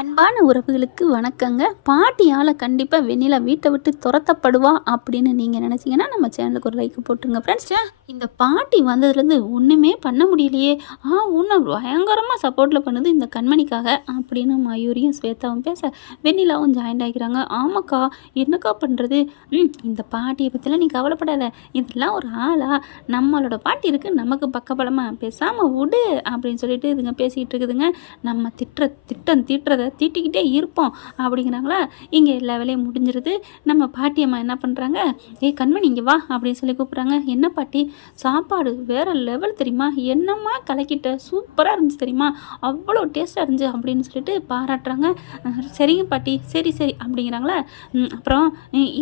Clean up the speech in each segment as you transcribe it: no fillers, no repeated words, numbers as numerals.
அன்பான உறவுகளுக்கு வணக்கங்க. பாட்டியால் கண்டிப்பாக வெண்ணிலா வீட்டை விட்டு துரத்தப்படுவா அப்படின்னு நீங்கள் நினச்சிங்கன்னா நம்ம சேனலுக்கு ஒரு லைக் போட்டுருங்க ஃப்ரெண்ட்ஸ். இந்த பாட்டி வந்ததுலேருந்து ஒன்றுமே பண்ண முடியலையே, ஒன்று பயங்கரமாக சப்போர்ட்டில் பண்ணுது இந்த கண்மணிக்காக அப்படின்னு மயூரியும் ஸ்வேதாவும் பேச வெண்ணிலாவும் ஜாயின்ட் ஆகிக்கிறாங்க. ஆமாக்கா, என்னக்கா பண்ணுறது, இந்த பாட்டியை பற்றிலாம் நீ கவலைப்படாத, இதெல்லாம் ஒரு ஆளா, நம்மளோட பாட்டி இருக்குது நமக்கு பக்கபலமாக, பேசாமல் விடு அப்படின்னு சொல்லிட்டு இதுங்க பேசிக்கிட்டு இருக்குதுங்க. நம்ம திட்டம் தீட்டுறதை தீட்டிக்கிட்டே இருப்போம் அப்படிங்கிறாங்களா. இங்கே எல்லா வேலையும் முடிஞ்சிருது. நம்ம பாட்டியம்மா என்ன பண்ணுறாங்க, ஏய் கண்மணி இங்கே வா அப்படின்னு சொல்லி கூப்பிட்றாங்க. என்ன பாட்டி, சாப்பாடு வேறு லெவல் தெரியுமா, என்னம்மா கலக்கிட்ட, சூப்பராக இருந்துச்சு தெரியுமா, அவ்வளோ டேஸ்ட்டாக இருந்துச்சு அப்படின்னு சொல்லிட்டு பாராட்டுறாங்க. சரிங்க பாட்டி, சரி சரி அப்படிங்கிறாங்களா. அப்புறம்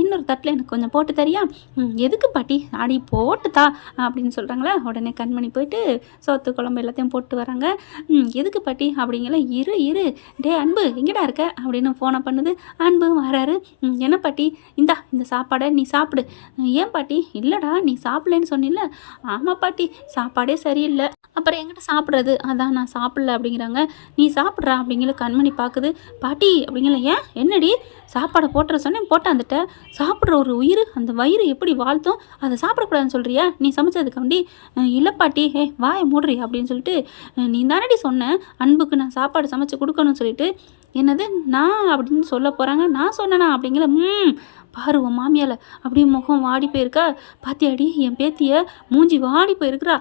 இன்னொரு தட்டில் எனக்கு கொஞ்சம் போட்டு தரியா, எதுக்கு பாட்டி, அடி போட்டுதா அப்படின்னு சொல்கிறாங்களா. உடனே கண்மணி போயிட்டு சோத்து குழம்பு எல்லாத்தையும் போட்டு வராங்க. எதுக்கு பாட்டி அப்படிங்கிற, இரு இரு டே அன்பு எங்கடா இருக்க அப்படின்னு ஃபோனை பண்ணுது. அன்பு வராரு. என்ன பாட்டி, இந்த சாப்பாடை நீ சாப்பிடு. ஏன் பாட்டி, இல்லைடா நீ சாப்பிடலன்னு சொன்னில்ல. ஆமாம் பாட்டி, சாப்பாடே சரியில்லை, அப்புறம் என்கிட்ட சாப்பிட்றது, அதான் நான் சாப்பிடல அப்படிங்கிறாங்க. நீ சாப்பிட்றா அப்படிங்கிற கண்மணி பார்க்குது. பாட்டி அப்படிங்கிற, ஏன் என்னடி, சாப்பாடை போட்டுற சொன்னேன் போட்டாந்துட்ட, சாப்பிட்ற ஒரு உயிர் அந்த வயிறு எப்படி வாழ்த்தும், அதை சாப்பிடக்கூடாதுன்னு சொல்கிறியா, நீ சமைச்சதுக்காண்டி. இல்லை பாட்டி, வாயை மூடுறி அப்படின்னு சொல்லிட்டு, நீ தானடி சொன்னேன் அன்புக்கு நான் சாப்பாடு சமைச்சு கொடுக்கணும்னு சொல்லிட்டு. என்னது நான் அப்படின்னு சொல்ல போகிறாங்க, நான் சொன்னேனா அப்படிங்கிற. பாரு உன் மாமியால் அப்படியே முகம் வாடி போயிருக்கா, பாத்தியாடி என் பேத்தியை, மூஞ்சி வாடி போயிருக்கிறா.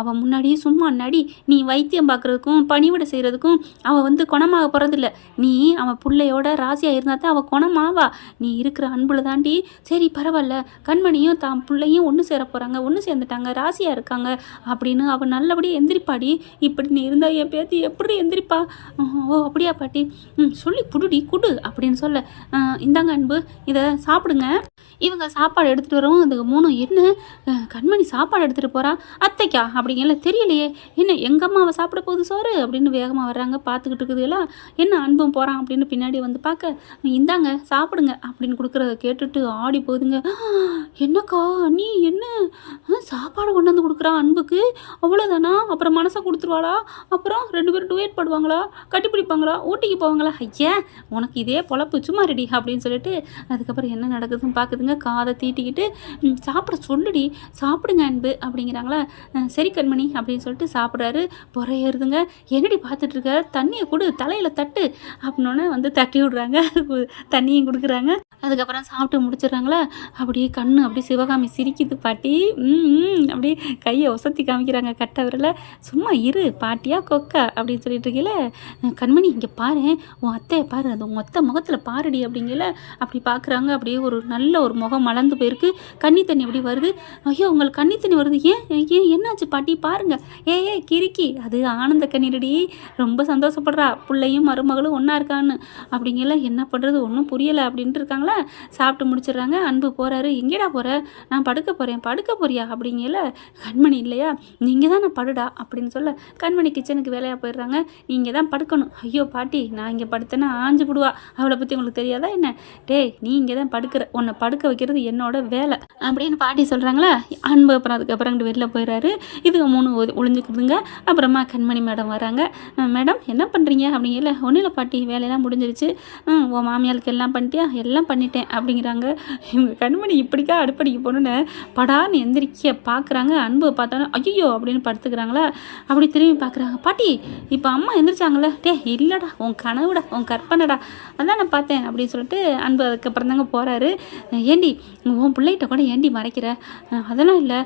அவள் முன்னாடி சும்மா நடி, நீ வைத்தியம் பார்க்குறதுக்கும் பணிவிடை செய்கிறதுக்கும் அவள் வந்து குணமாக போகிறதில்ல. நீ அவன் பிள்ளையோட ராசியாக இருந்தால் தான் அவள் குணமாவா. நீ இருக்கிற அன்புல தாண்டி. சரி பரவாயில்ல, கண்மணியும் தான் பிள்ளையும் ஒன்று சேர போகிறாங்க, ஒன்று சேர்ந்துட்டாங்க, ராசியாக இருக்காங்க அப்படின்னு அவள் நல்லபடியாக எந்திரிப்பாடி. இப்படி நீ இருந்தால் என் பேத்தி எப்படி எந்திரிப்பா. ஓ அப்படியா பாட்டி, சொல்லி குடுடி குடு அப்படின்னு சொல்ல. இந்தாங்க அன்பு, இதை சாப்பிடுங்க. இவங்க சாப்பாடு எடுத்துகிட்டு வரவும் அதுக்கு மூணும், என்ன கண்மணி சாப்பாடு எடுத்துகிட்டு போகிறா, அத்தைக்கா அப்படிங்கல, தெரியலையே, என்ன எங்கள் அம்மாவை சாப்பிட போகுது சோறு அப்படின்னு வேகமாக வர்றாங்க. பார்த்துக்கிட்டு இருக்குதுல, என்ன அன்பும் போகிறான் அப்படின்னு பின்னாடி வந்து பார்க்க, இந்தாங்க சாப்பிடுங்க அப்படின்னு கொடுக்குறத கேட்டுட்டு ஆடி போகுதுங்க. என்னக்கா நீ என்ன சாப்பாடு கொண்டு வந்து கொடுக்குறா அன்புக்கு, அவ்வளோதானா, அப்புறம் மனசை கொடுத்துருவாளா, அப்புறம் 2 பேரும் டுவேட் பாடுவாங்களா, கட்டிப்பிடிப்பாங்களா, ஊட்டிக்கு போவாங்களா, ஐயா உனக்கு இதே பொழப்பு, சும்மா ரெடி அப்படின்னு சொல்லிட்டு அதுக்கப்புறம் என்ன நடக்குதுன்னு பார்க்குதுங்க. காதை தீட்டிக்கிட்டு, சாப்பிட சொல்லுடி, சாப்பிடுங்க அன்பு அப்படிங்கிறாங்களா. சரி கண்மணி அப்படின்னு சொல்லிட்டு சாப்பிட்றாரு. புறையேறுதுங்க. என்னடி பார்த்துட்டு இருக்க, தண்ணியை கொடு, தலையில் தட்டு அப்படின்னோடனே வந்து தட்டி விடுறாங்க, தண்ணியும் கொடுக்குறாங்க. அதுக்கப்புறம் சாப்பிட்டு முடிச்சிடுறாங்களா. அப்படியே கண்ணு அப்படியே சிவகாமி சிரிக்குது. பாட்டி அப்படியே கையை ஒசத்தி காமிக்கிறாங்க கட்ட விரல. சும்மா இரு பாட்டியா கொக்கா அப்படின்னு சொல்லிட்டு இருக்கல. கண்மணி இங்கே பாரு, உன் அத்தையை பாரு, அது உன் அத்தை முகத்தில் பாருடி அப்படிங்கல. அப்படி பார்க்குறாங்க. அப்படியே ஒரு நல்ல ஒரு முகம் மலர்ந்து போயிருக்கு. கன்னி தண்ணி அப்படி வருது. ஐயோ உங்களுக்கு கன்னி தண்ணி வருது, ஏன் ஏன் என்னாச்சு பாட்டி பாருங்க, ஏ கிறுக்கி, அது ஆனந்த கண்ணீரடி, ரொம்ப சந்தோஷப்படுறா, பிள்ளையும் மருமகளும் ஒன்றா இருக்கான்னு அப்படிங்கல. என்ன பண்ணுறது ஒன்றும் புரியலை அப்படின்ட்டு இருக்காங்களா. சாப்பிட்டு முடிச்சிடுறாங்க. அன்பு போகிறாரு. எங்கேடா போகிற, நான் படுக்க போகிறேன், படுக்க போறியா அப்படிங்கல. கண்மணி இல்லையா, நீங்கள் தான் நான் படுடா அப்படின்னு சொல்ல கண்மணி கிச்சனுக்கு வேலையாக போயிடுறாங்க. நீங்கள் தான் படுக்கணும். ஐயோ பாட்டி, நான் இங்கே படுத்தேன்னா ஆஞ்சு விடுவா, அவளை பற்றி உங்களுக்கு தெரியாதா என்ன, டேய் நீ இங்கே தான் படுக்கிற, உன்னை படுக்க வைக்கிறது என்னோட வேலை அப்படின்னு பாட்டி சொல்கிறாங்களா. அன்பு அப்புறம் அதுக்கப்புறம் வெளில போயிடுறாரு. இதுக்கு 3 ஒளிஞ்சுக்குதுங்க. அப்புறமா கண்மணி மேடம் வராங்க. மேடம் என்ன பண்ணுறீங்க அப்படிங்கல. ஒன்றும் இல்லை பாட்டி, வேலையெல்லாம் முடிஞ்சிருச்சு, உன் மாமியாளுக்கு எல்லாம் பண்ணிட்டியா, எல்லாம் பண்ணிட்டேன் அப்படிங்கிறாங்க. இவங்க கண்மணி இப்படிக்கா அடுப்படிக்கு போகணுன்னு படான்னு எந்திரிக்க பார்க்குறாங்க. அன்பு பார்த்தாலும் ஐயோ அப்படின்னு படுத்துக்கிறாங்களா. அப்படி திரும்பி பார்க்குறாங்க. பாட்டி இப்போ அம்மா எந்திரிச்சாங்களே, இல்லைடா உன் கனவுடா, உன் கற்பனைடா, அதான் நான் பார்த்தேன் அப்படின்னு சொல்லிட்டு அன்பு அதுக்கப்புறம் தாங்க போகிறாரு. ஏண்டி உன் பிள்ளைகிட்ட கூட ஏண்டி மறைக்கிற, அதெல்லாம் இல்லை,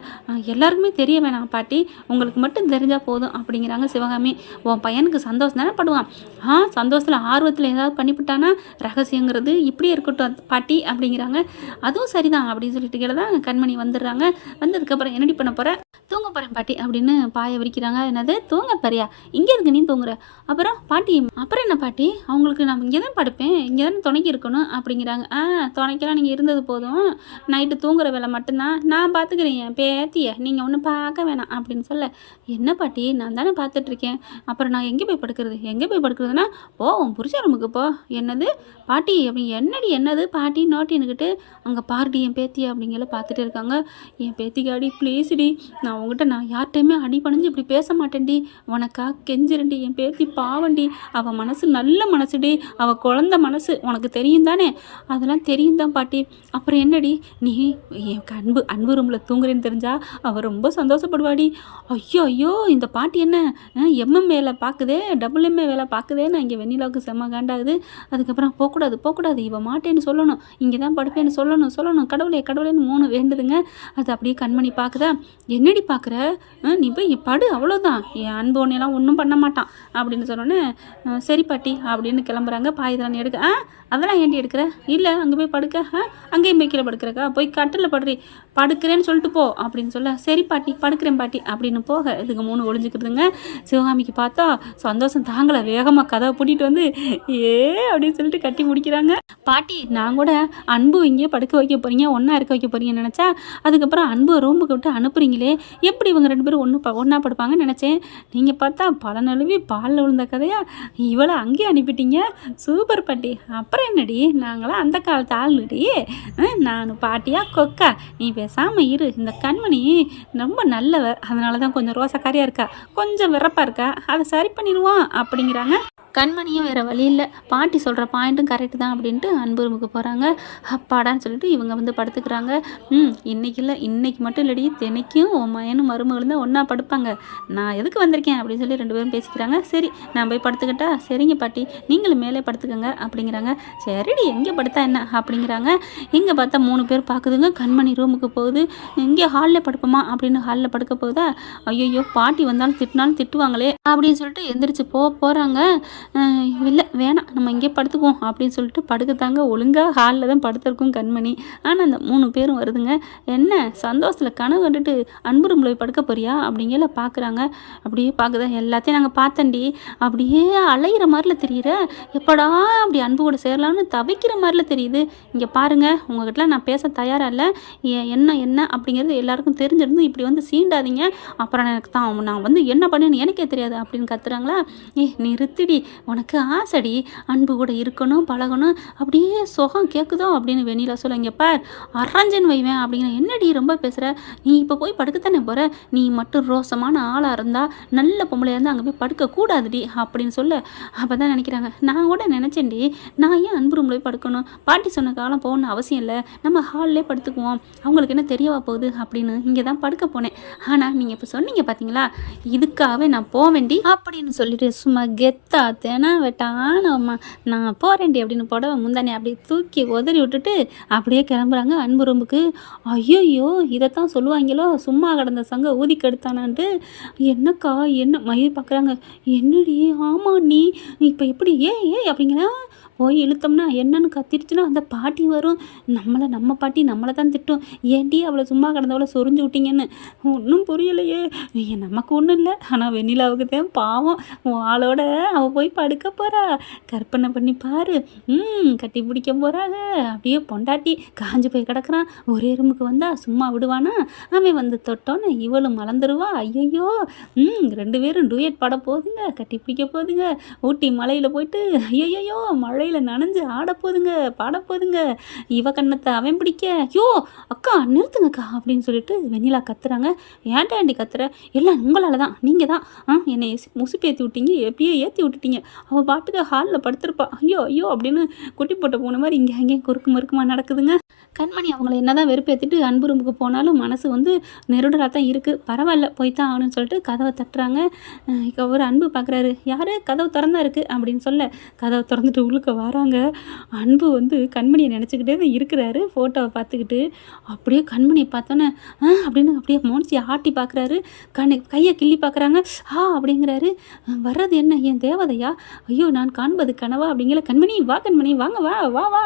எல்லாருக்குமே தெரிய வேணாம் பாட்டி, உங்களுக்கு மட்டும் தெரிஞ்சால் போதும் அப்படிங்கிறாங்க சிவகாமி. உன் பையனுக்கு சந்தோஷம் தானே படுவான், சந்தோஷத்தில் ஆர்வத்தில் ஏதாவது பண்ணிவிட்டானா ரகசியங்கிறது இப்படியே இருக்கட்டும் பாட்டி அப்படிங்கிறாங்க. அதுவும் சரிதான் அப்படின்னு சொல்லிட்டு தான் கண்மணி வந்துடுறாங்க. வந்ததுக்கப்புறம் என்னடி பண்ண போகிற, தூங்க போகிறேன் பாட்டி அப்படின்னு பாயை விரிக்கிறாங்க. என்னது தூங்க போறியா, இங்கே இருக்கு நீ தூங்குற, அப்புறம் பாட்டி அப்புறம் என்ன பாட்டி, அவங்களுக்கு நான் இங்கே தான் படுப்பேன், இங்கே தானே துணைக்கி இருக்கணும் அப்படிங்கிறாங்க. துணைக்கெல்லாம் நீங்கள் இருந்தது போதும், நைட்டு தூங்குற வேலை மட்டும்தான் நான் பார்த்துக்கிறேன் என் பேத்தியை, நீங்கள் ஒன்றும் பார்க்க வேணாம் அப்படின்னு சொல்ல. என்ன பாட்டி நான் தானே பார்த்துட்ருக்கேன், அப்புறம் நான் எங்கே போய் படுக்கிறதுனா, போ உன் புருஷ ரூமுக்கு போ. என்னது பாட்டி அப்படி என்னடி, என்னது பாட்டி நோட்டின்னுக்கிட்டு அங்கே பாருடி என் பேத்தி அப்படிங்கிற பார்த்துட்டே இருக்காங்க. என் பேத்திக்கு அடி ப்ளீஸ்டி, நான் உங்ககிட்ட நான் யார்கிட்டையுமே அடி பணிஞ்சு இப்படி பேச மாட்டேன்டி, உனக்கா கெஞ்சிரண்டி, என் பேத்தி பாவண்டி, அவள் மனசு நல்ல மனசுடி, அவள் குழந்த மனசு உனக்கு தெரியும் தானே? அதெல்லாம் தெரியும் தான் பாட்டி. அப்புறம் என்னடி நீ என் அன்பு ரூமில் தூங்குறேன்னு தெரிஞ்சா அவள் ரொம்ப சந்தோஷப்படுவாடி. ஐயோ ஐயோ இந்த பாட்டி என்ன எம்எம் வேலை பார்க்குதே, டபுள் எம்ஏ வேலை பார்க்குதே. நான் இங்கே வெண்ணிலாவுக்கு செம்ம காண்டாகுது. அதுக்கப்புறம் போகக்கூடாது இவள் மாட்டேன்னு சொல்லணும், இங்கே தான் படுப்பேன்னு சொல்லணும் கடவுளேன்னு 3 வேண்டுதுங்க. அது அப்படியே கண்மணி பார்க்குதா, என்னடி பார்க்குற, நீ போய் படு அவ்வளோதான், என் அன்பு ஒன்றையெல்லாம் ஒன்றும் பண்ண மாட்டான் அப்படின்னு சொன்னோன்னே சரி பாட்டி அப்படின்னு கிளம்புறாங்க. பாயதெல்லாம் எடுக்க அதெல்லாம் ஏண்டி எடுக்கிற, இல்லை அங்கே போய் படுக்க, அங்கேயும் போய் கீழே படுக்கிறக்கா, போய் கட்டில் படுக்கிறேன்னு சொல்லிட்டு போ அப்படின்னு சொல்ல, சரி பாட்டி படுக்கிறேன் பாட்டி அப்படின்னு போக இதுக்கு 3 ஒளிஞ்சுக்கிறதுங்க. சிவகாமிக்கு பார்த்தா சந்தோஷம் தாங்கலை, வேகமாக கதவை பூட்டிட்டு வந்து அப்படின்னு சொல்லிட்டு கட்டி முடிக்கிறாங்க. பாட்டி நான் கூட அன்பு இங்கேயே படுக்க வைக்க போகிறீங்க, ஒன்றா இருக்க வைக்க போகிறீங்கன்னு நினச்சா, அதுக்கப்புறம் அன்பு ரூமுக்கு விட்டு அனுப்புறீங்களே, எப்படி இவங்க 2 பேரும் ஒன்றா படுப்பாங்கன்னு நினச்சேன். நீங்கள் பார்த்தா பல நழுவி பாலில் விழுந்த கதையா இவளை அங்கேயே அனுப்பிட்டீங்க, சூப்பர் பாட்டி. அப்புறம் என்னடி, நாங்களாம் அந்த காலத்து ஆளுடி, நான் பாட்டியா கொக்கா, நீ பேசாமல் இரு. இந்த கண்மணி ரொம்ப நல்லவ, அதனால தான் கொஞ்சம் ரோசக்காரியாக இருக்கா, கொஞ்சம் விறப்பாக இருக்கா, அதை சரி பண்ணிடுவான் அப்படிங்கிறாங்க. கண்மணியும் வேறு வழி இல்லை, பாட்டி சொல்கிற பாயிண்ட்டும் கரெக்டு தான் அப்படின்ட்டு அன்பு ரூமுக்கு போகிறாங்க. அப்பாடான்னு சொல்லிட்டு இவங்க வந்து படுத்துக்கிறாங்க. இன்னைக்கு மட்டும் இல்லடி, தினைக்கும் உன் மயனும் மருமகளும் தான் ஒன்றா படுப்பாங்க, நான் எதுக்கு வந்திருக்கேன் அப்படின்னு சொல்லி 2 பேரும் பேசிக்கிறாங்க. சரி நான் போய் படுத்துக்கிட்டா, சரிங்க பாட்டி நீங்களும் மேலே படுத்துக்கங்க அப்படிங்கிறாங்க. சரிடி எங்கே படுத்தா என்ன அப்படிங்கிறாங்க. இங்கே பார்த்தா 3 பேர் பார்க்குதுங்க. கண்மணி ரூமுக்கு போகுது, இங்கே ஹாலில் படுப்போமா அப்படின்னு ஹாலில் படுக்க போகுதா, ஐயோ பாட்டி வந்தாலும் திட்டுவாங்களே அப்படின்னு சொல்லிட்டு எந்திரிச்சு போகிறாங்க. இல்லை வேணாம் நம்ம இங்கே படுத்துக்குவோம் அப்படின்னு சொல்லிட்டு படுக்கத்தாங்க ஒழுங்காக ஹாலில் தான் படுத்திருக்கும் கண்மணி. ஆனால் அந்த 3 பேரும் வருதுங்க. என்ன சந்தோஷத்தில் கனவு கண்டுட்டு அன்பு ரூமில் போய் படுக்க போறியா அப்படிங்கிற பார்க்குறாங்க. அப்படியே பார்க்குதா, எல்லாத்தையும் நாங்கள் பார்த்தண்டி, அப்படியே அலையிற மாதிரில தெரியுற, எப்படா அப்படி அன்பு கூட சேரலாம்னு தவிக்கிற மாதிரில தெரியுது. இங்கே பாருங்கள், உங்ககிட்டலாம் நான் பேச தயாராக இல்லை, என்ன அப்படிங்கிறது எல்லாருக்கும் தெரிஞ்சிருந்து இப்படி வந்து சீண்டாதீங்க, அப்புறம் எனக்கு தான் நான் வந்து என்ன பண்ணுன்னு எனக்கே தெரியாது அப்படின்னு கத்துறாங்களா. நிறுத்திடி, உனக்கு ஆசைடி அன்பு கூட இருக்கணும் பழகணும், அப்படியே சுகம் கேட்குதோ அப்படின்னு வெண்ணிலா சொல்ல, இங்கே பார் அரஞ்சன் வைவேன் அப்படிங்கிற, என்னடி ரொம்ப பேசுகிற, நீ இப்போ போய் படுக்கத்தானே போகிற, நீ மட்டும் ரோசமான ஆளாக இருந்தால் நல்ல பொம்பளையாக இருந்தால் அங்கே போய் படுக்கக்கூடாதுடி அப்படின்னு சொல்ல, அப்போ தான் நினைக்கிறாங்க, நான் கூட நினச்சேன்டி, நான் ஏன் அன்பு ரூமில் போய் படுக்கணும், பாட்டி சொன்ன காலம் போகணும்னு அவசியம் இல்லை, நம்ம ஹாலிலே படுத்துக்குவோம், அவங்களுக்கு என்ன தெரியவா போகுது அப்படின்னு இங்கே தான் படுக்க போனேன். ஆனால் நீங்கள் இப்போ சொன்னீங்க பார்த்தீங்களா, இதுக்காகவே நான் போவேண்டி அப்படின்னு சொல்லிட்டு சும்மா கெத்தா தேனா வெட்டானம்மா நான் போகிறேன்டி அப்படின்னு புடவை முந்தானே அப்படியே தூக்கி உதறி விட்டுட்டு அப்படியே கிளம்புறாங்க அன்பு ரூமுக்கு. ஐயோ இதைத்தான் சொல்லுவாங்களோ, சும்மா கிடந்த சங்க ஊதி கெடுத்தானான்ட்டு. என்னக்கா என்ன மயில் பார்க்குறாங்க, என்னடி ஆமாம் நீ இப்போ எப்படி அப்படிங்கிற, போய் இழுத்தோம்னா என்னன்னு கத்திடுச்சுன்னா அந்த பாட்டி வரும், நம்ம பாட்டி நம்மளை தான் திட்டும், ஏன்டி அவளை சும்மா கிடந்தவளை சொரிஞ்சு விட்டீங்கன்னு. ஒன்றும் புரியலையே, நமக்கு ஒன்றும் இல்லை, ஆனால் வெண்ணிலாவுக்கு தான் பாவம், ஆளோட அவள் போய் படுக்க போகிறா, கற்பனை பண்ணி பாரு, கட்டி பிடிக்க போகிறாங்க, அப்படியே பொண்டாட்டி காஞ்சு போய் கிடக்குறான், ஒரே ரூமுக்கு வந்தால் சும்மா விடுவானா, அவன் வந்து தொட்டோன்னு இவளும் மலர்ந்துருவா. ஐயோ 2 பேரும் டூயட் பாட போகுதுங்க, கட்டி பிடிக்க போகுதுங்க, ஊட்டி மலையில் போயிட்டு ஐயோ மழை நனைஞ்சு ஆட போதுங்க பாட போதுங்க, இவ கண்ணத்தை அவன் பிடிக்க, ஐயோ அக்கா நிறுத்துங்கக்கா அப்படின்னு சொல்லிட்டு வெண்ணிலா கத்துறாங்க. ஏன்டா ஆண்டி கத்துற, எல்லாம் உங்களால தான், நீங்கள் தான் என்னை முசுப்பு ஏற்றி விட்டீங்க, எப்படியோ ஏற்றி விட்டுட்டீங்க, அவள் பாட்டுக்கு ஹாலில் படுத்திருப்பா, ஐயோ அப்படின்னு குட்டி போட்ட போன மாதிரி இங்கே அங்கேயும் குறுக்கு மறுக்குமா நடக்குதுங்க. கண்மணி அவங்கள என்ன தான் வெறுப்பேற்றிட்டு அன்பு ரூமுக்கு போனாலும் மனசு வந்து நெருடலாக தான் இருக்குது, பரவாயில்ல போய்த்தான் ஆகணும்னு சொல்லிட்டு கதவை தட்டுறாங்க. ஒரு அன்பு பார்க்குறாரு, யார் கதவு திறந்தா இருக்குது அப்படின்னு சொல்ல, கதவை திறந்துட்டு உள்ளுக்க வராங்க. அன்பு வந்து கண்மணியை நினச்சிக்கிட்டே தான் இருக்கிறாரு, ஃபோட்டோவை பார்த்துக்கிட்டு. அப்படியே கண்மணியை பார்த்தோன்னே அப்படின்னு அப்படியே மோனிச்சி ஆட்டி பார்க்குறாரு, கையை கிள்ளி பார்க்குறாங்க. அப்படிங்கிறாரு, வர்றது என்ன என் தேவதையா, ஐயோ நான் காண்பது கனவா அப்படிங்கிற, கண்மணி வாங்க வா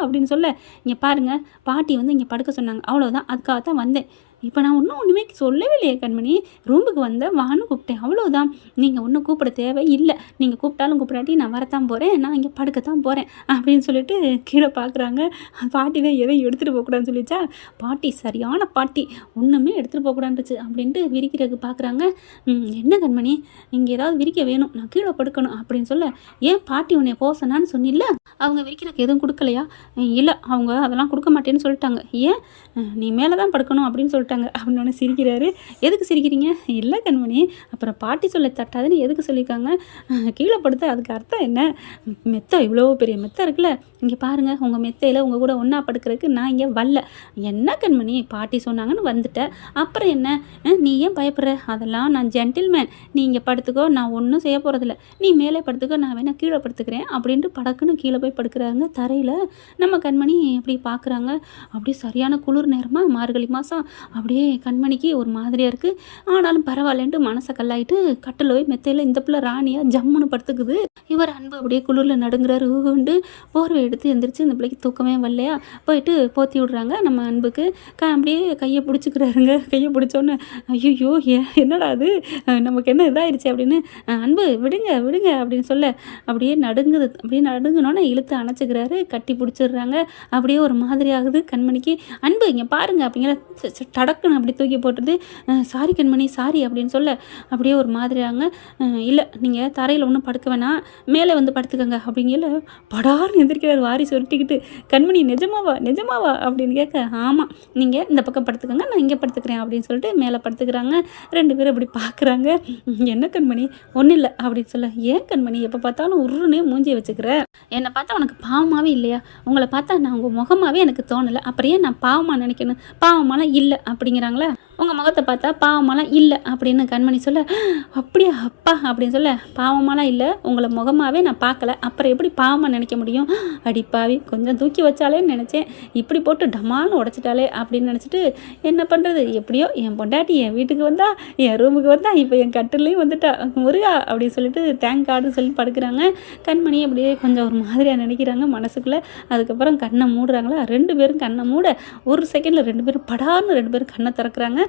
அப்படின்னு சொல்ல, இங்கே பாருங்கள் பாட்டி வந்து இங்கே படுக்க சொன்னாங்க, அவ்வளோதான் அதுக்காக தான் வந்தேன், இப்போ நான் ஒன்றுமே சொல்லவே இல்லையே கண்மணி, ரூமுக்கு வந்தேன் வான்னு கூப்பிட்டேன், அவ்வளோதான். நீங்கள் ஒன்றும் கூப்பிட தேவை இல்லை, நீங்கள் கூப்பிட்டாலும் கூப்பிடாட்டி நான் வரத்தான் போகிறேன், நான் இங்கே படுக்கத்தான் போகிறேன் அப்படின்னு சொல்லிட்டு கீழே பார்க்குறாங்க. பாட்டி தான் எதையும் எடுத்துகிட்டு போகக்கூடாதுன்னு சொல்லிச்சா, பாட்டி சரியான பாட்டி, ஒன்றுமே எடுத்துகிட்டு போகக்கூடாதுச்சு அப்படின்ட்டு விரிக்கிறதுக்கு பார்க்குறாங்க. என்ன கண்மணி, இங்கே ஏதாவது விரிக்க வேணும், நான் கீழே படுக்கணும் அப்படின்னு சொல்ல, ஏன் பாட்டி உன்னை போக சொன்னான்னு சொன்னில்ல, அவங்க விரிக்கிறதுக்கு எதுவும் கொடுக்கலையா? இல்லை, அவங்க அதெல்லாம் கொடுக்க மாட்டேன்னு சொல்லிட்டாங்க. ஏன்? நீ மேலே தான் படுக்கணும் அப்படின்னு சொல்லிட்டாங்க அப்படின்னு சிரிக்கிறாரு. எதுக்கு சிரிக்கிறீங்க? இல்லை கண்மணி, அப்புறம் பாட்டி சொல்ல தட்டாதுன்னு எதுக்கு சொல்லியிருக்காங்க? கீழே படுத்த அதுக்கு அர்த்தம் என்ன? மெத்தை இவ்வளோ பெரிய மெத்தை இருக்குல்ல, இங்கே பாருங்கள், உங்கள் மெத்தையில் உங்கள் கூட ஒன்றா படுக்கிறதுக்கு நான் இங்கே வரல. என்ன கண்மணி, பாட்டி சொன்னாங்கன்னு வந்துட்டேன், அப்புறம் என்ன? நீ ஏன் பயப்படுற? அதெல்லாம் நான் ஜென்டில்மேன், நீ இங்கே படுத்துக்கோ, நான் ஒன்றும் செய்ய போகிறதில்ல, நீ மேலே படுத்துக்கோ, நான் வேணால் கீழே படுத்துக்கிறேன் அப்படின்ட்டு படக்குன்னு கீழே போய் படுக்கிறாங்க தரையில். நம்ம கண்மணி அப்படி பார்க்குறாங்க. அப்படியே சரியான குளிர் நேரமாக, மார்கழி மாதம், அப்படியே கண்மணிக்கு ஒரு மாதிரியாக இருக்குது. ஆனாலும் பரவாயில்லன்ட்டு மனசை கல்லாயிட்டு கட்டில் போய் மெத்தையில் இந்த பிள்ளை ராணியாக ஜம்முன்னு படுத்துக்குது. இவர் அன்பு அப்படியே குளிரில் நடுங்குறாரு. ஊண்டு போர்வை எடுத்து எந்திரிச்சு இந்த பிள்ளைக்கு தூக்கமே வரலையா, போயிட்டு போற்றி விட்றாங்க. நம்ம அன்புக்கு அப்படியே கையை பிடிச்சிக்கிறாருங்க. கையை பிடிச்சோன்னு, ஐயோ என்னடா அது, நமக்கு என்ன இதாகிடுச்சு அப்படின்னு, அன்பு விடுங்க விடுங்க அப்படின்னு சொல்ல, அப்படியே நடுங்குது. அப்படியே நடுங்கினோன்னே இழுத்து அணைச்சிக்கிறாரு, கட்டி பிடிச்சிடுறாங்க. அப்படியே ஒரு மாதிரி ஆகுது கண்மணிக்கு. அன்பு இங்கே பாருங்க அப்படிங்கிற டடக்குன்னு அப்படி தூக்கி போட்டுது. சாரி கண்மணி சாரி அப்படின்னு சொல்ல, அப்படியே ஒரு மாதிரியாங்க. இல்லை, நீங்கள் தரையில் ஒன்றும் படுக்க வேணாம், மேலே வந்து படுத்துக்கங்க அப்படிங்கல படார்னு எந்திரிக்கிறார் வாரி சொருட்டிக்கிட்டு. கண்மணி நிஜமாவா அப்படின்னு கேட்க, ஆமாம், நீங்கள் இந்த பக்கம் படுத்துக்கங்க, நான் இங்கே படுத்துக்கிறேன் அப்படின்னு சொல்லிட்டு மேலே படுத்துக்கிறாங்க. ரெண்டு பேரும் அப்படி பார்க்குறாங்க. என்ன கண்மணி, ஒன்றும் இல்லை அப்படின்னு சொல்ல, ஏன் கண்மணி எப்போ பார்த்தாலும் உருன்னே மூஞ்சியை வச்சுக்கிற? என்னை பார்த்தா உனக்கு பாவமாகவே இல்லையா? உங்களை பார்த்தா நான் உங்கள் முகமாகவே எனக்கு தோணலை, அப்புறம் ஏன் நான் பாவமாக நினைக்கணும்? பாவமாலாம் இல்லை அப்படிங்கிறாங்களா? உங்கள் முகத்தை பார்த்தா பாவமாலாம் இல்லை அப்படின்னு கண்மணி சொல்ல, அப்படியா அப்பா அப்படின்னு சொல்ல, பாவமாலாம் இல்லை, உங்களை முகமாகவே நான் பார்க்கல, அப்புறம் எப்படி பாவமாக நினைக்க முடியும்? அடிப்பாவி, கொஞ்சம் தூக்கி வச்சாலேன்னு நினச்சேன், இப்படி போட்டு டமான்னு உடச்சிட்டாலே அப்படின்னு நினச்சிட்டு என்ன பண்ணுறது, எப்படியோ என் பொண்டாட்டி என் வீட்டுக்கு வந்தா, என் ரூமுக்கு வந்தா, இப்போ என் கட்டிலையும் வந்துட்டா, முருகா அப்படின்னு சொல்லிட்டு தேங்க் கார்டுன்னு சொல்லி படுக்கிறாங்க. கண்மணி அப்படியே கொஞ்சம் ஒரு மாதிரியாக நினைக்கிறாங்க மனசுக்குள்ளே. அதுக்கப்புறம் கண்ணை மூடுறாங்களா, ரெண்டு பேரும் கண்ணை மூட ஒரு செகண்டில் ரெண்டு பேரும் படார்னு ரெண்டு பேரும் கண்ணை திறக்கிறாங்க.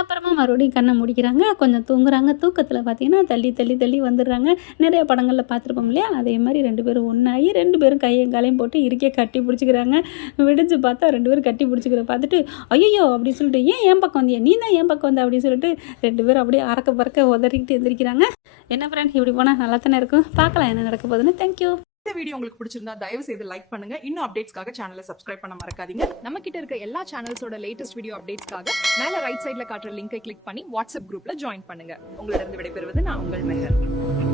அப்புறமா மறுபடியும் கண்ணை முடிக்கிறாங்க. கொஞ்சம் தூங்குறாங்க. தூக்கத்தில் பார்த்தீங்கன்னா தள்ளி தள்ளி தள்ளி வந்துடுறாங்க. நிறைய படங்களில் பார்த்துருப்போம் இல்லையா, அதே மாதிரி ரெண்டு பேரும் ஒன்றாகி ரெண்டு பேரும் கையும் காலையும் போட்டு இறுக்கிய கட்டி பிடிச்சிக்கிறாங்க. விடிஞ்சு பார்த்தா ரெண்டு பேரும் கட்டி பிடிச்சிக்கிற பார்த்துட்டு, ஐயோ அப்படின்னு சொல்லிட்டு, ஏன் பக்கம் வந்தியா, நீ தான் ஏன் பக்கம் வந்த அப்படின்னு சொல்லிட்டு ரெண்டு பேரும் அப்படியே அறக்க பறக்க உதறிக்கிட்டு எந்திரிக்கிறாங்க. என்ன ஃப்ரெண்ட், இப்படி போனால் நல்லா தானே இருக்கும். பார்க்கலாம் என்ன நடக்க போகுதுன்னு. தேங்க்யூ. இந்த வீடியோ உங்களுக்கு பிடிச்சிருந்தா தயவு செய்து லைக் பண்ணுங்க. இன்னும் அப்டேட்ஸ்க்காக சேனலை சப்ஸ்கிரைப் பண்ண மறக்காதீங்க. நம்ம கிட்ட இருக்க எல்லா சேனல்ஸோட லேட்டஸ்ட் வீடியோ அப்டேட்ஸ்க்காக மேல ரைட் சைடுல காட்டுற லிங்கை கிளிக் பண்ணி வாட்ஸ்அப் குரூப்ல ஜாயின் பண்ணுங்க. உங்களிடம் விடைபெறுவது நான் உங்கள் மெஹர்.